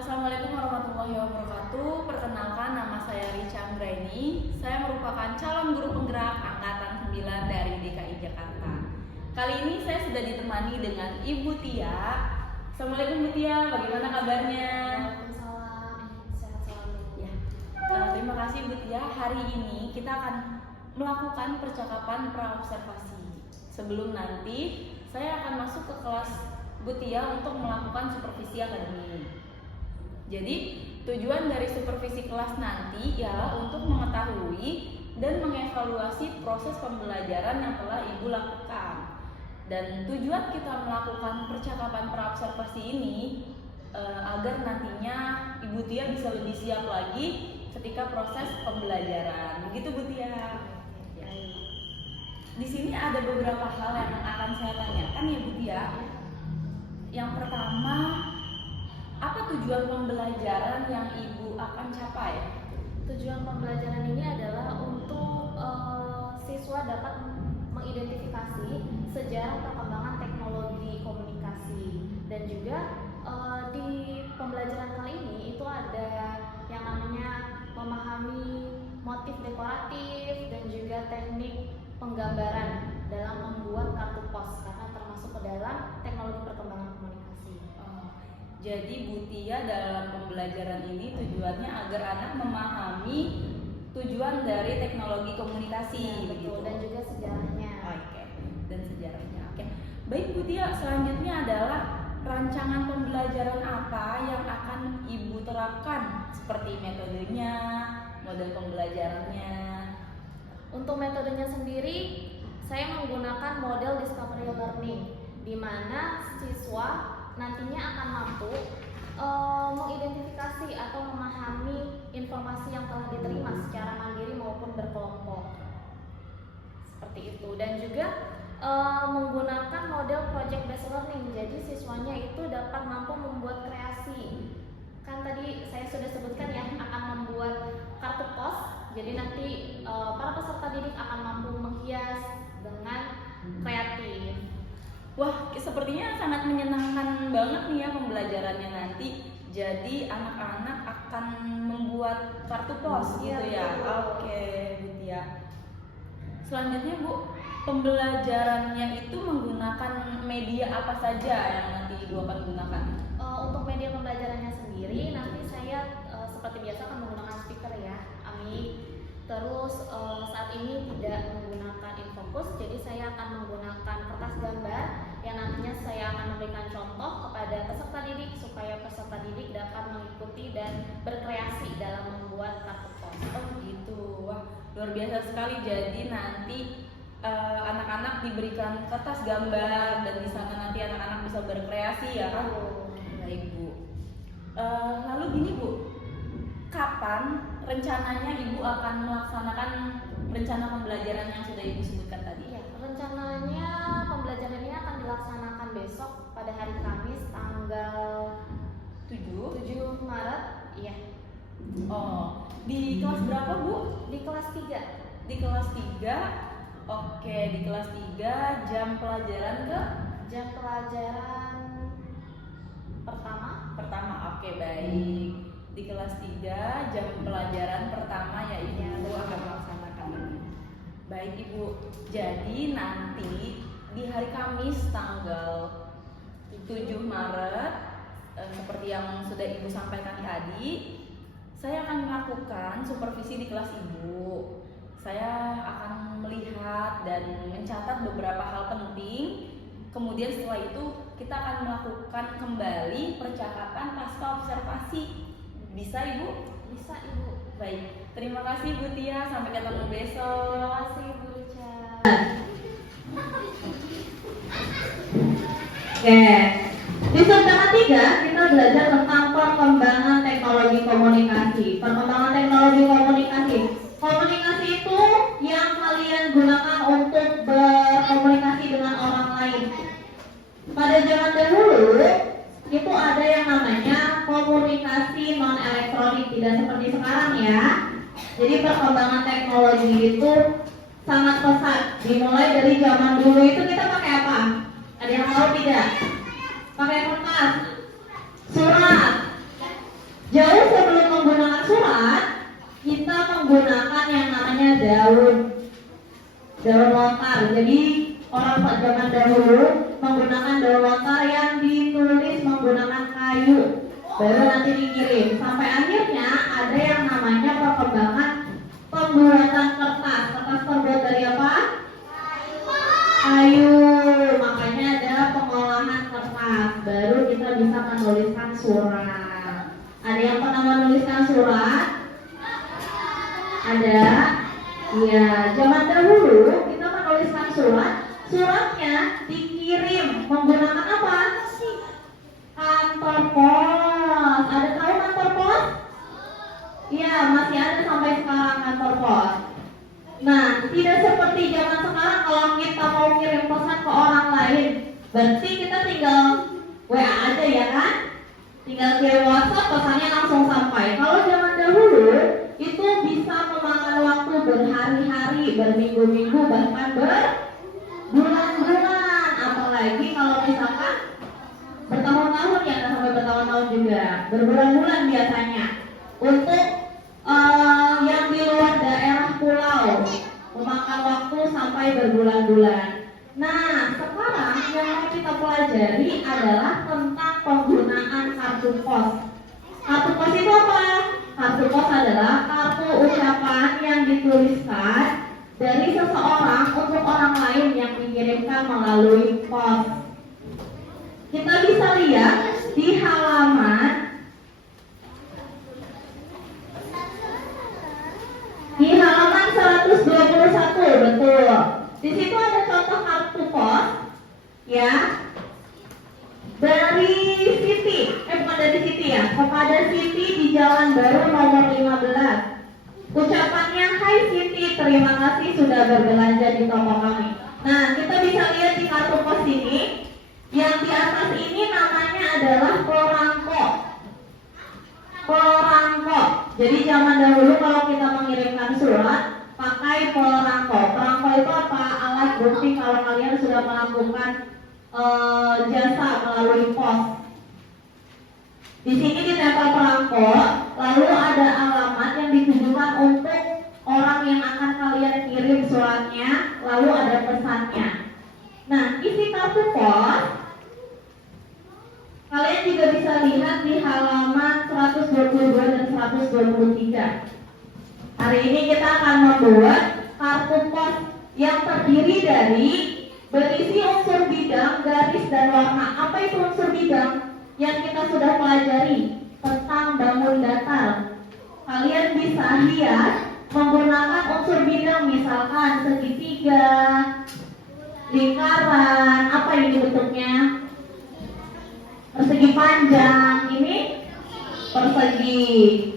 Assalamualaikum warahmatullahi wabarakatuh. Perkenalkan, nama saya Richa Anggraini. Saya merupakan calon guru penggerak angkatan 9 dari DKI Jakarta. Kali ini saya sudah ditemani dengan Ibu Tia. Assalamualaikum Bu Tia, bagaimana kabarnya? Waalaikumsalam, sehat selalu. Ya. Terima kasih Bu Tia. Hari ini kita akan melakukan percakapan praobservasi. Sebelum nanti saya akan masuk ke kelas Bu Tia untuk melakukan supervisi akademik. Jadi tujuan dari supervisi kelas nanti ialah untuk mengetahui dan mengevaluasi proses pembelajaran yang telah Ibu lakukan. Dan tujuan kita melakukan percakapan praobservasi ini agar nantinya Ibu Tia bisa lebih siap lagi ketika proses pembelajaran. Begitu Bu Tia. Ya. Di sini ada beberapa hal yang akan saya tanyakan ya Bu Tia. Yang pertama, apa tujuan pembelajaran yang Ibu akan capai? Tujuan pembelajaran ini adalah untuk siswa dapat mengidentifikasi sejarah perkembangan teknologi komunikasi, dan juga di pembelajaran kali ini itu ada yang namanya memahami motif dekoratif dan juga teknik penggambaran dalam membuat kartu pos, karena termasuk ke dalam teknologi perkembangan komunikasi. Jadi Bu Tia dalam pembelajaran ini tujuannya agar anak memahami tujuan dari teknologi komunikasi, Ya, betul, dan juga sejarahnya. Oke, dan sejarahnya. Oke. Baik Bu Tia, selanjutnya adalah rancangan pembelajaran apa yang akan Ibu terapkan, seperti metodenya, model pembelajarannya. Untuk metodenya sendiri, saya menggunakan model discovery learning, di mana siswa nantinya akan mampu mengidentifikasi atau memahami informasi yang telah diterima secara mandiri maupun berkelompok, seperti itu. Dan juga menggunakan model project based learning, jadi siswanya itu dapat mampu membuat kreasi. Kan tadi saya sudah sebutkan ya, akan membuat kartu pos, jadi nanti para peserta didik akan mampu menghias dengan kreatif. Wah, sepertinya sangat menyenangkan banget nih ya pembelajarannya nanti. Jadi anak-anak akan membuat kartu pos gitu ya. Oke, Bu Tia. Selanjutnya Bu, pembelajarannya itu menggunakan media apa saja yang nanti Ibu akan gunakan? Untuk media pembelajarannya sendiri, nanti saya seperti biasa akan menggunakan speaker ya, Ami. Terus saat ini tidak menggunakan infocus, jadi saya akan menggunakan kertas gambar yang nantinya saya akan memberikan contoh kepada peserta didik supaya peserta didik dapat mengikuti dan berkreasi dalam membuat kartu pos. Oh gitu, wah luar biasa sekali. Jadi nanti anak-anak diberikan kertas gambar dan di sana nanti anak-anak bisa berkreasi ya kan? Baik Bu. Lalu gini Bu, kapan rencananya Ibu akan melaksanakan rencana pembelajaran yang sudah Ibu sebutkan tadi? Ya, rencananya pembelajaran ini akan dilaksanakan besok pada hari Kamis tanggal 7 Maret. Iya. Oh, di kelas berapa Bu? Di kelas 3. Di kelas 3. Oke, di kelas 3 jam pelajaran ke? Jam pelajaran pertama. Oke, baik. Di kelas 3 jam pelajaran pertama ya Ibu akan melaksanakan ini. Baik Ibu, jadi nanti di hari Kamis tanggal 7 Maret seperti yang sudah Ibu sampaikan tadi, saya akan melakukan supervisi di kelas Ibu. Saya akan melihat dan mencatat beberapa hal penting. Kemudian setelah itu kita akan melakukan kembali percakapan pasca observasi. Bisa Ibu? Bisa Ibu. Baik, terima kasih Bu Tia, sampai ketemu besok. Terima kasih Bu Richa. Oke, di subtema 3 kita belajar tentang perkembangan teknologi komunikasi. Perkembangan teknologi komunikasi. Komunikasi itu yang kalian gunakan untuk berkomunikasi dengan orang lain. Pada zaman dahulu itu ada yang namanya komunikasi non elektronik, tidak seperti sekarang ya. Jadi perkembangan teknologi itu sangat pesat. Dimulai dari zaman dulu itu kita pakai apa? Ada yang tahu tidak? Pakai kertas, surat, Jauh sebelum menggunakan surat, kita menggunakan yang namanya daun lontar. Jadi orang zaman dahulu menggunakan daun lontar yang ditulis menggunakan kayu, baru nanti dikirim. Sampai akhirnya ada yang namanya perkembangan pembuatan kertas. Kertas terbuat dari apa? Kayu. Makanya ada pengolahan kertas, baru kita bisa menuliskan surat. Ada yang pernah menuliskan surat? Ada? Ya, zaman dahulu kita menuliskan surat, suratnya dikirim menggunakan apa? Kantor pos. Ada tahu kantor pos? Iya, masih ada sampai sekarang kantor pos. Nah, tidak seperti zaman sekarang kalau kita mau kirim pesan ke orang lain, berarti kita tinggal WA aja ya kan? Tinggal kirim WhatsApp, pesannya langsung sampai. Kalau zaman dahulu itu bisa memakan waktu berhari-hari, berminggu-minggu, bahkan berbulan-bulan. Apalagi kalau misalkan bertahun-tahun, ya nggak sampai bertahun-tahun juga, berbulan-bulan biasanya. Untuk yang di luar daerah pulau memakan waktu sampai berbulan-bulan. Nah, sekarang yang mau kita pelajari adalah tentang penggunaan kartu pos. Kartu pos itu apa? Kartu pos adalah kartu ucapan yang dituliskan dari seseorang untuk orang lain yang dikirimkan melalui pos. Kita bisa lihat di halaman 121, betul. Di situ ada contoh kartu pos, ya. Dari Siti, bukan dari Siti ya, kepada Siti di Jalan Baru nomor 15. Ucapannya, hai Siti, terima kasih sudah berbelanja di toko kami. Nah, kita bisa lihat di kartu pos ini, yang di atas ini namanya adalah perangko. Perangko. Jadi zaman dahulu kalau kita mengirimkan surat pakai perangko. Perangko itu apa? Alat bukti kalau kalian sudah melakukan jasa melalui pos. Di sini ditempel perangko, lalu ada alamat yang ditujukan untuk orang yang akan kalian kirim suratnya, lalu ada pesannya. Nah, isi kartu pos kalian juga bisa lihat di halaman 122 dan 123. Hari ini kita akan membuat kartu pos yang terdiri dari berisi unsur bidang, garis, dan warna. Apa itu unsur bidang? Yang kita sudah pelajari tentang bangun datar. Kalian bisa lihat menggunakan unsur bidang, misalkan segitiga, lingkaran, apa ini bentuknya? Persegi panjang, ini persegi.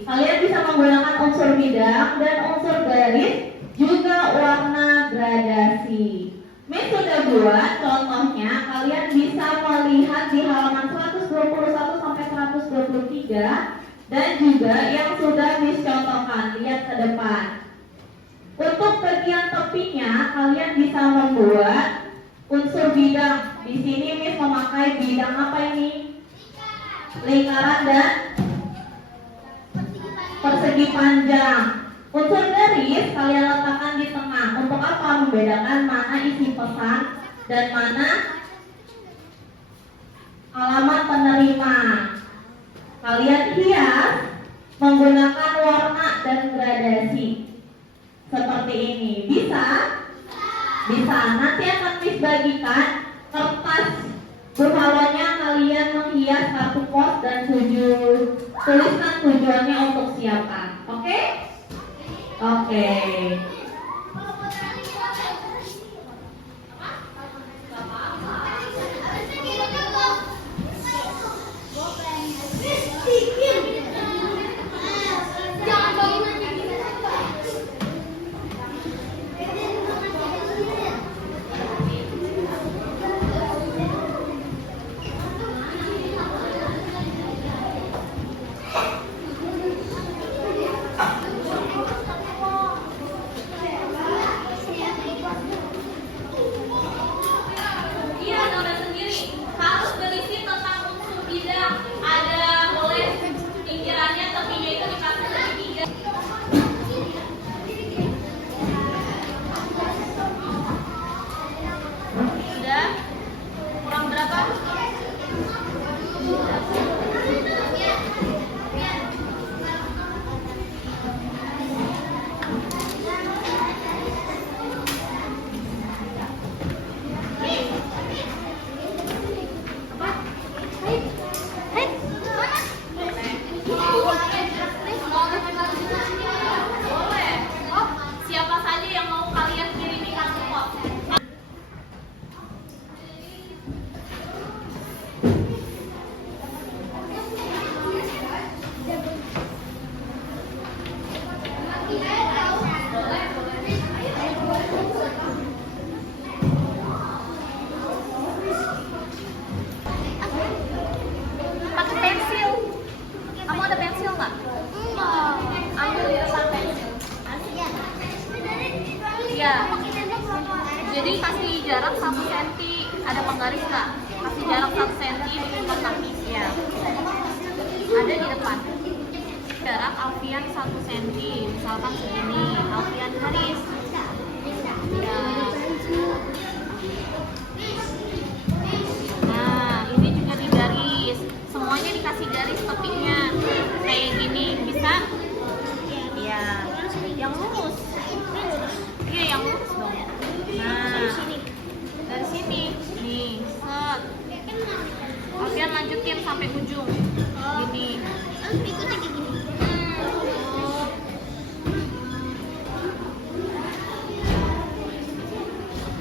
Kalian bisa menggunakan unsur bidang dan unsur garis, juga warna gradasi. Miss sudah buat contohnya, kalian bisa melihat di halaman 121 sampai 123 dan juga yang sudah Miss contohkan, lihat ke depan. Untuk bagian tepinya, kalian bisa membuat unsur bidang. Di sini Miss memakai bidang apa ini? Lingkaran dan persegi panjang. Unsur garis kalian letakkan di tengah. Untuk apa? Membedakan mana isi pesan dan mana alamat penerima. Kalian hias menggunakan warna dan gradasi seperti ini. Bisa? Bisa. Nanti akan Miss bagikan kertas berhalanya, kalian menghias kartu pos dan tuliskan tujuannya untuk siapa. Oke? Oke. kasih jarak 1 cm. Ada penggaris nggak? Kasih jarak 1 cm di tempat kaki. Ya. Ada di depan. Jarak Alfian 1 cm. Misalkan segini. Alfian garis. Ya. Nah, ini juga digaris. Semuanya dikasih garis tepinya. Kayak gini. Bisa? Iya. Yang lurus. Iya, yang lurus dong. Nah, dari sini. Nih, set. Alfian lanjutin sampai ujung. Gini. Berikutnya kayak gini.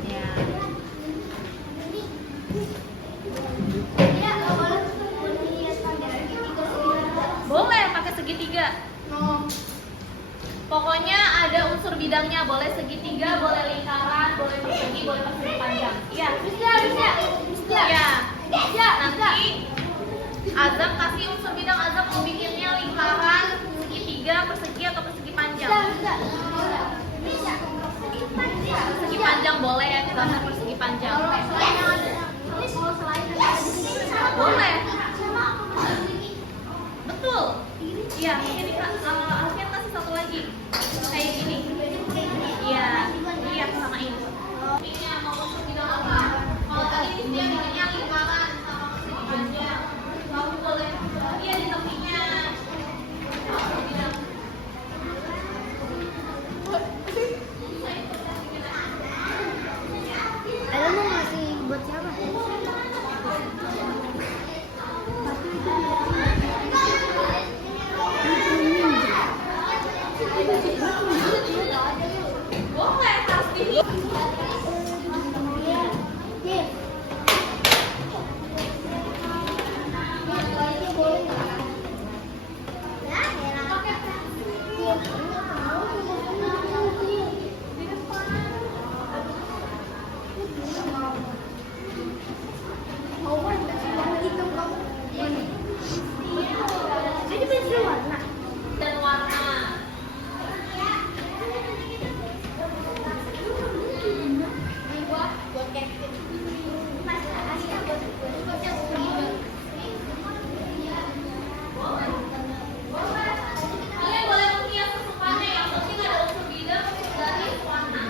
Ya. Boleh pakai segitiga. Pokoknya ada unsur bidangnya, boleh segitiga, boleh lingkaran, boleh persegi, boleh persegi panjang. Iya, bisa. Iya. Nanti Azam kasih unsur bidang, Azam mau bikinnya lingkaran, segitiga, persegi atau persegi panjang. Persegi panjang boleh ya, kita persegi panjang. Boleh. Betul. Iya, ini Alfian kasih satu lagi. Kayak gini. Iya, iya samain. Ini mau unsur bidang apa? Kalau tadi dia bikinnya lingkaran sama persegi panjang. Kamu boleh. Iya di tepinya. Ada mau ngasih buat siapa? Boleh, harus di Jadi pensil warna. dan warna. Buat captain. Kalian boleh menghias sesukaannya, yang penting ada unsur bidang dari warna.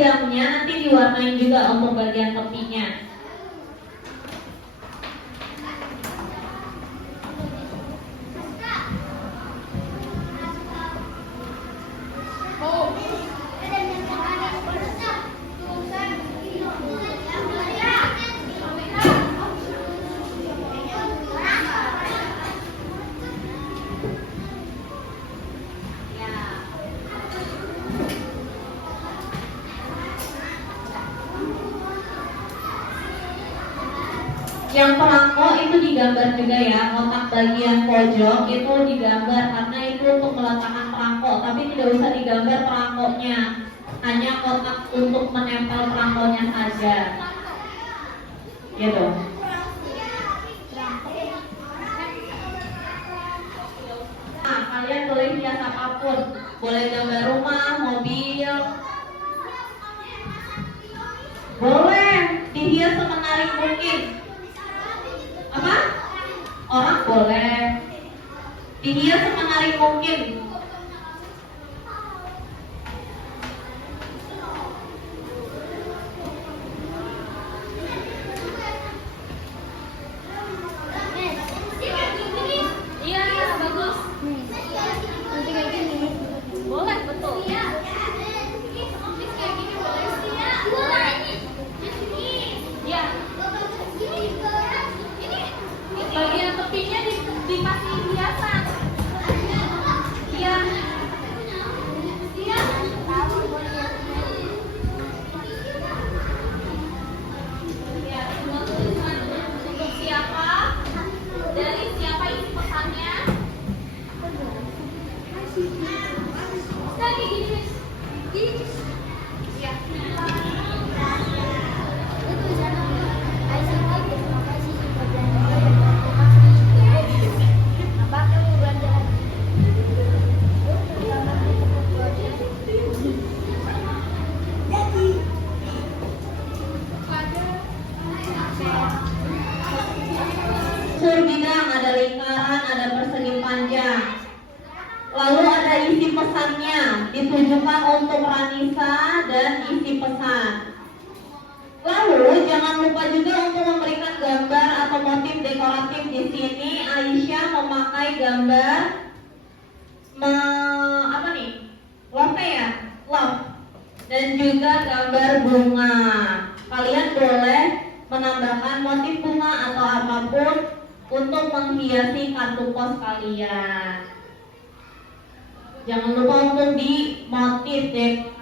bidangnya nanti diwarnain juga untuk bagian tepinya. Yang perangko itu digambar juga ya, kotak bagian pojok itu digambar karena itu untuk meletakkan perangko, tapi tidak usah digambar perangkonya, hanya kotak untuk menempel perangkonya saja. Gitu. Nah, kalian boleh hias apapun, boleh gambar rumah, mobil, boleh dihias semenarik mungkin. Apa? Orang boleh dihias semenarik mungkin. Iya, bagus. Nanti kayak gini. Boleh, betul. Iya. Iya. Bagian tepinya dikasih hiasan. Iya. Ya, semua tulisan untuk siapa, dari siapa isi pesannya. Sekali gini, ya. Unsur bidang ada lingkaran, ada persegi panjang. Lalu ada isi pesannya, ditujukan untuk Ranisa dan isi pesan. Lalu jangan lupa juga untuk memberikan gambar atau motif dekoratif di sini. Aisyah memakai gambar apa nih? Love ya? Love. Dan juga gambar bunga. Kalian boleh menambahkan motif bunga atau apapun untuk menghiasi kartu pos kalian. Jangan lupa untuk di motif dekoratif.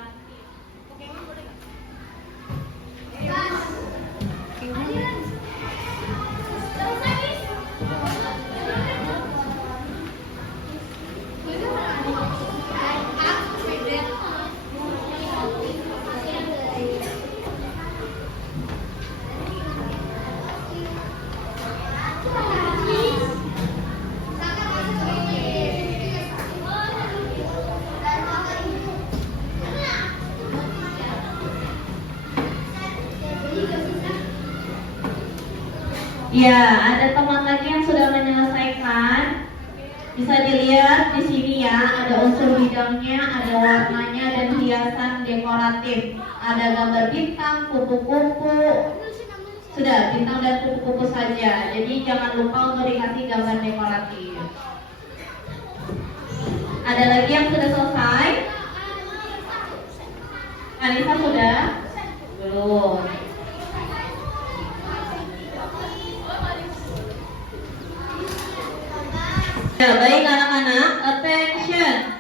Ya, ada teman lagi yang sudah menyelesaikan. Bisa dilihat di sini ya, ada unsur bidangnya, ada warnanya dan hiasan dekoratif. Ada gambar bintang, kupu-kupu. Sudah, bintang dan kupu-kupu saja. Jadi jangan lupa untuk dikasih gambar dekoratif. Ada lagi yang sudah selesai? Anissa sudah? Belum. Ya, baik anak-anak, attention.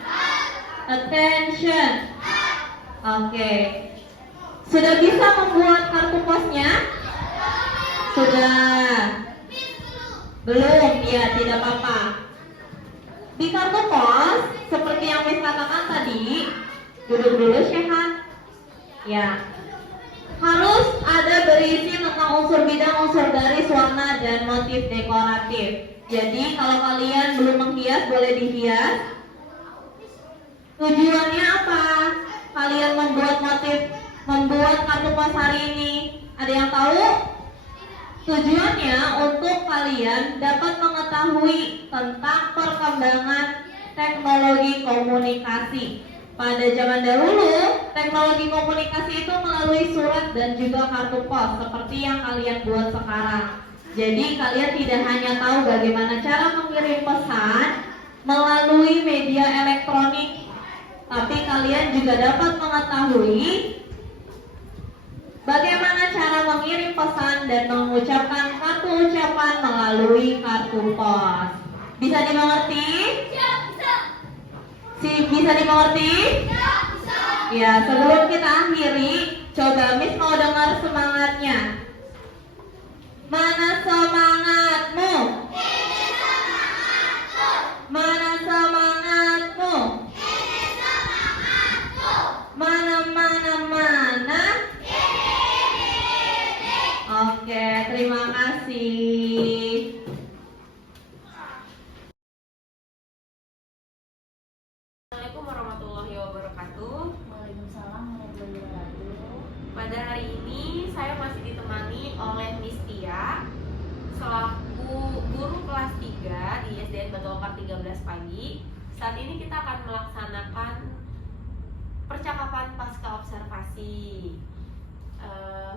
Attention. Oke. Sudah bisa membuat kartu posnya? Sudah. Belum, ya tidak apa-apa. Di kartu pos, seperti yang Miss katakan tadi, duduk dulu Syehan. Ya. Harus ada berisi tentang unsur bidang, unsur garis, warna, dan motif dekoratif. Jadi kalau kalian belum menghias, boleh dihias. Tujuannya apa? Kalian membuat kartu pos hari ini. Ada yang tahu? Tujuannya untuk kalian dapat mengetahui tentang perkembangan teknologi komunikasi. Pada zaman dahulu, teknologi komunikasi itu melalui surat dan juga kartu pos seperti yang kalian buat sekarang. Jadi kalian tidak hanya tahu bagaimana cara mengirim pesan melalui media elektronik, tapi kalian juga dapat mengetahui bagaimana cara mengirim pesan dan mengucapkan kartu ucapan melalui kartu pos. Bisa dimengerti? Bisa dimengerti? Ya, sebelum kita akhiri, coba Miss mau dengar semangatnya. Mana semangatmu? Mana semangatmu? Mana? Oke, terima kasih. Assalamualaikum warahmatullahi wabarakatuh. Waalaikumsalam warahmatullahi wabarakatuh. Pada hari ini saya masih ditemani oleh Miss Tia selaku guru kelas 3 di SDN Batu Akar 13 pagi. Saat ini kita akan melaksanakan percakapan pasca observasi.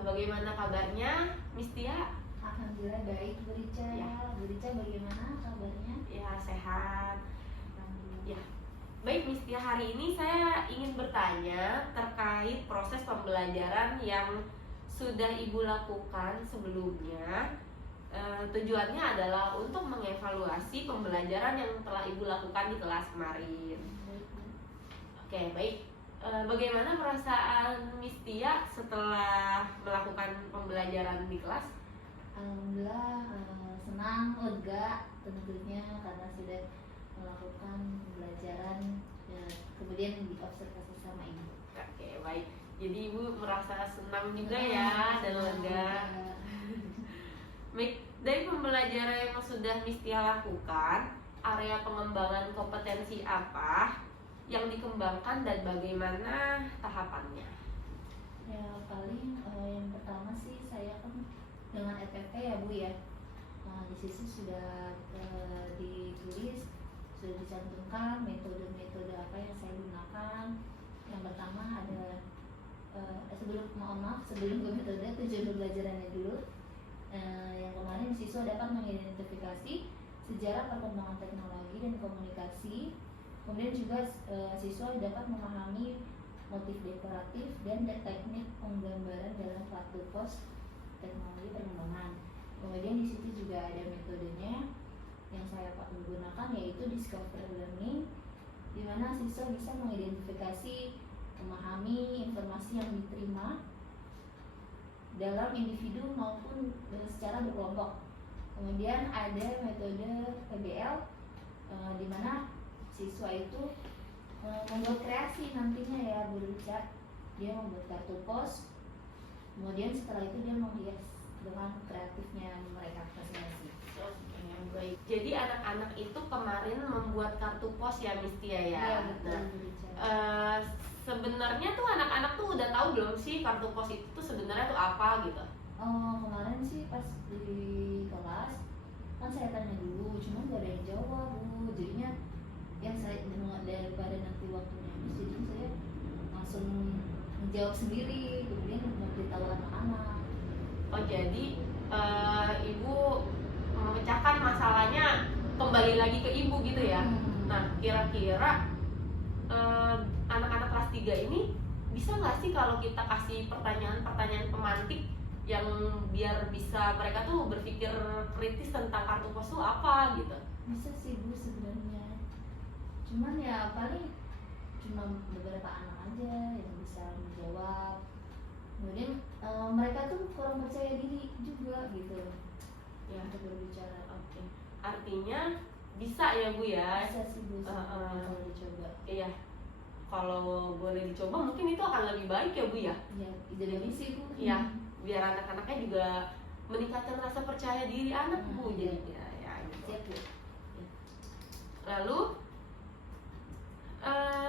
Bagaimana kabarnya, Miss Tia? Alhamdulillah baik, Bu Rica. Ya. Bu Rica bagaimana kabarnya? Ya, sehat. Alhamdulillah. Ya. Baik, Miss Tia, hari ini saya ingin bertanya terkait proses pembelajaran yang sudah Ibu lakukan sebelumnya. Tujuannya adalah untuk mengevaluasi pembelajaran yang telah Ibu lakukan di kelas kemarin. Oke, baik. Bagaimana perasaan Miss Tia setelah melakukan pembelajaran di kelas? Alhamdulillah senang, lega tentunya karena sudah melakukan pembelajaran ya, kemudian diobservasi sama ibu. Oke, baik. Jadi Ibu merasa senang juga ya dan lega. Baik, dari pembelajaran yang sudah Miss Tia lakukan, area pengembangan kompetensi apa yang dikembangkan dan bagaimana tahapannya? Ya paling yang pertama sih saya kan dengan FFP ya Bu ya. Nah, di situ sudah ditulis, sudah dicantumkan metode-metode apa yang saya gunakan. Yang pertama ada sebelum ke metode tujuan pembelajarannya dulu. Yang kemarin siswa dapat mengidentifikasi sejarah perkembangan teknologi dan komunikasi. Kemudian juga siswa dapat memahami motif dekoratif dan teknik penggambaran dalam kartu pos teknologi perkembangan. Kemudian di situ juga ada metodenya yang saya gunakan, yaitu discovery learning, di mana siswa bisa mengidentifikasi, memahami informasi yang diterima dalam individu maupun secara berkelompok. Kemudian ada metode PBL, di mana siswa itu membuat kreasi nantinya ya Bu Rica. Dia membuat kartu pos, kemudian setelah itu dia menghias dengan kreatifnya mereka masing-masing. Oke, baik. Jadi anak-anak itu kemarin membuat kartu pos ya, Miss Tia ya? Iya betul Nah, Bu Rica. sebenarnya tuh anak-anak tuh udah tahu belum sih kartu pos itu tuh sebenarnya tuh apa gitu? Kemarin sih pas di kelas kan saya tanya dulu, cuman gak ada yang jawab Bu. Jadinya yang saya daripada nanti waktunya habis, jadi saya langsung menjawab sendiri, kemudian memberitahu anak-anak. Oh, jadi Ibu memecahkan masalahnya kembali lagi ke Ibu gitu ya? Nah, kira-kira anak-anak kelas 3 ini bisa nggak sih kalau kita kasih pertanyaan-pertanyaan pemantik yang biar bisa mereka tuh berpikir kritis tentang kartu pos itu apa gitu? Bisa sih Bu sebenarnya, cuman ya paling cuma beberapa anak aja yang bisa menjawab. Kemudian mereka tuh kurang percaya diri juga gitu Ya, untuk berbicara. oke. Artinya bisa ya Bu ya? Bisa sih Bu sebenarnya kalau dicoba. Iya. Kalau boleh dicoba mungkin itu akan lebih baik ya Bu ya? Ya ide sih Bu. Iya, biar anak-anaknya juga meningkatkan rasa percaya diri anak Bu Iya. jadinya ya. Gitu. Siap Bu. Lalu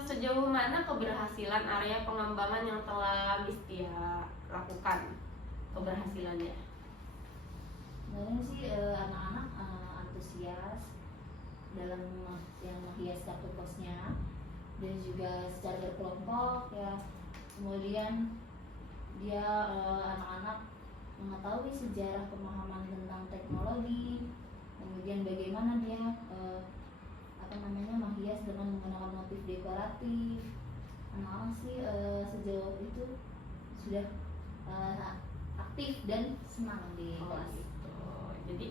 sejauh mana keberhasilan area pengembangan yang telah Miss Tia lakukan keberhasilannya? Kemarin sih anak-anak antusias dalam yang menghias kartu posnya. dan juga secara berkelompok ya. Kemudian dia anak-anak mengetahui sejarah pemahaman tentang teknologi, kemudian bagaimana dia menghias dengan menggunakan motif dekoratif. Anak-anak sih sejauh itu sudah aktif dan senang di kelas. Gitu. Jadi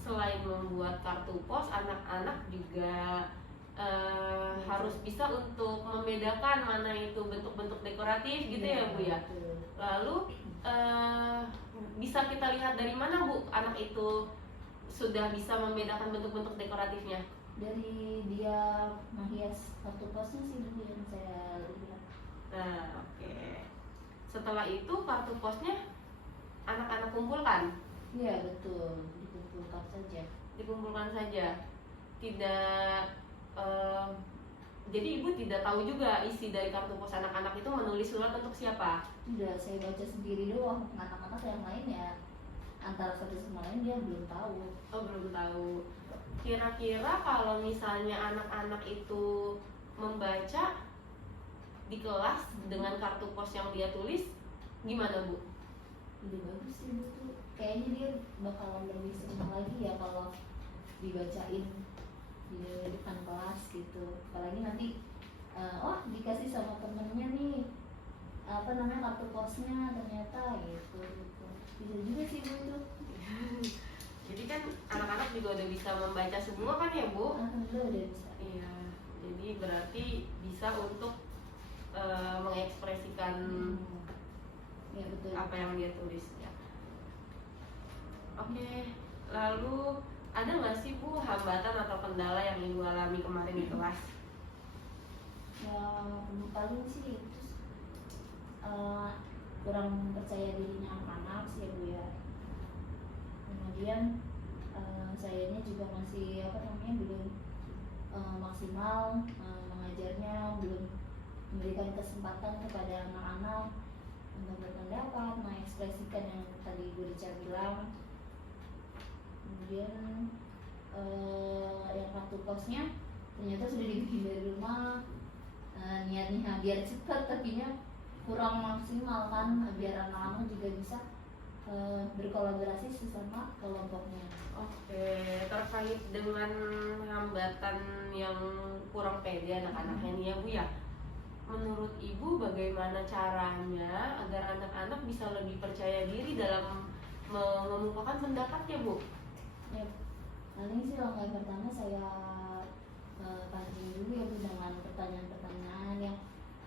selain membuat kartu pos, anak-anak juga harus bisa untuk membedakan mana itu bentuk-bentuk dekoratif gitu ya Bu ya. Betul. Lalu bisa kita lihat dari mana Bu anak itu sudah bisa membedakan bentuk-bentuk dekoratifnya? Dari dia menghias kartu posnya sih dulu yang saya lihat. Nah, oke. Setelah itu kartu posnya anak-anak kumpulkan, Iya betul, dikumpulkan saja. dikumpulkan saja. Tidak jadi ibu tidak tahu juga isi dari kartu pos anak-anak itu menulis surat untuk siapa? Tidak, saya baca sendiri doang. Anak-anak yang lain ya antara satu sama lain dia belum tahu. Oh, belum tahu. Kira-kira kalau misalnya anak-anak itu membaca di kelas dengan kartu pos yang dia tulis, gimana Bu? Lebih bagus sih itu. Kayaknya dia bakalan lebih senang lagi ya kalau dibacain di depan kelas gitu. Apalagi nanti dikasih sama temennya nih kartu posnya ternyata gitu. Bisa juga sih Bu itu. Jadi kan anak-anak juga udah bisa membaca semua kan ya Bu? Alhamdulillah udah bisa. Iya. Jadi berarti bisa untuk mengekspresikan Ya betul. apa yang dia tulis ya. Oke. Lalu ada nggak sih Bu hambatan atau kendala yang Ibu alami kemarin di kelas? Ya paling sih itu kurang percaya dirinya anak-anak sih ya Bu ya. Kemudian sayanya juga masih belum maksimal mengajarnya, belum memberikan kesempatan kepada anak-anak untuk berpendapat, mengekspresikan yang tadi Bu Rica bilang. Kemudian yang kartu posnya ternyata sudah dibikin dari rumah, niatnya biar cepat tapinya kurang maksimal kan, biar anak-anak juga bisa berkolaborasi sesama kelompoknya. Oke, terkait dengan hambatan yang kurang pede anak-anaknya nih ya Bu ya. Menurut Ibu bagaimana caranya agar anak-anak bisa lebih percaya diri dalam mengemukakan pendapatnya Bu? Ya, paling sih langkah pertama saya pancing dulu ya Bu dengan pertanyaan-pertanyaan yang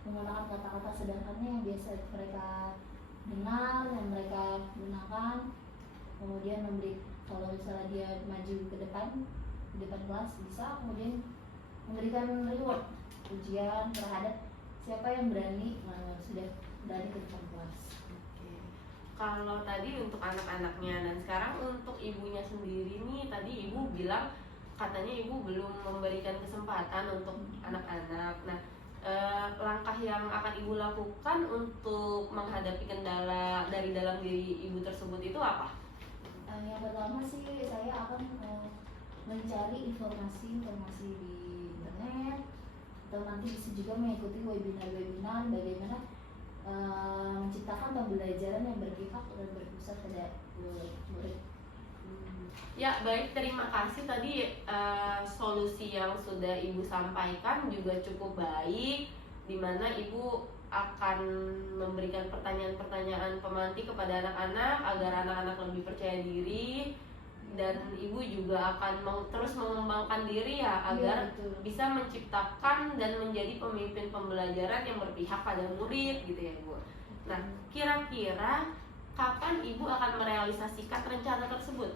menggunakan kata-kata sederhana yang biasa mereka dengar, yang mereka gunakan. Kemudian kalau misalnya dia maju ke depan kelas bisa, kemudian memberikan reward ujian terhadap siapa yang sudah berani ke depan kelas. Oke. Kalau tadi untuk anak-anaknya dan sekarang untuk ibunya sendiri nih, tadi Ibu bilang katanya Ibu belum memberikan kesempatan untuk anak-anak. Nah, langkah yang akan Ibu lakukan untuk menghadapi kendala dari dalam diri Ibu tersebut itu apa? Yang pertama sih saya akan mencari informasi di internet, atau nanti bisa juga mengikuti webinar bagaimana menciptakan pembelajaran yang berpihak dan berpusat pada murid. Ya baik, terima kasih tadi solusi yang sudah Ibu sampaikan juga cukup baik, di mana Ibu akan memberikan pertanyaan-pertanyaan pemantik kepada anak-anak agar anak-anak lebih percaya diri, dan Ibu juga akan terus mengembangkan diri ya agar bisa menciptakan dan menjadi pemimpin pembelajaran yang berpihak pada murid gitu ya Bu. Nah, kira-kira kapan Ibu akan merealisasikan rencana tersebut?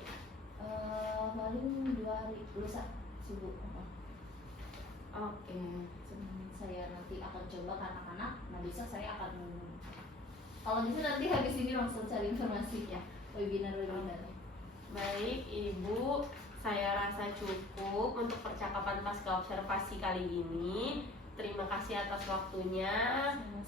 Paling 2 hari lusa subuh. Oke. Saya nanti akan coba ke anak-anak. Nah bisa saya akan kalau bisa nanti habis ini langsung cari informasi ya webinar. Baik Ibu, saya rasa cukup untuk percakapan pasca observasi kali ini. Terima kasih atas waktunya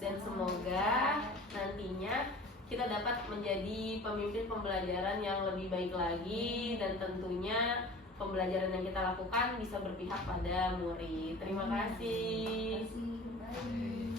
dan semoga nantinya kita dapat menjadi pemimpin pembelajaran yang lebih baik lagi, dan tentunya pembelajaran yang kita lakukan bisa berpihak pada murid. Terima kasih. Terima kasih. Bye.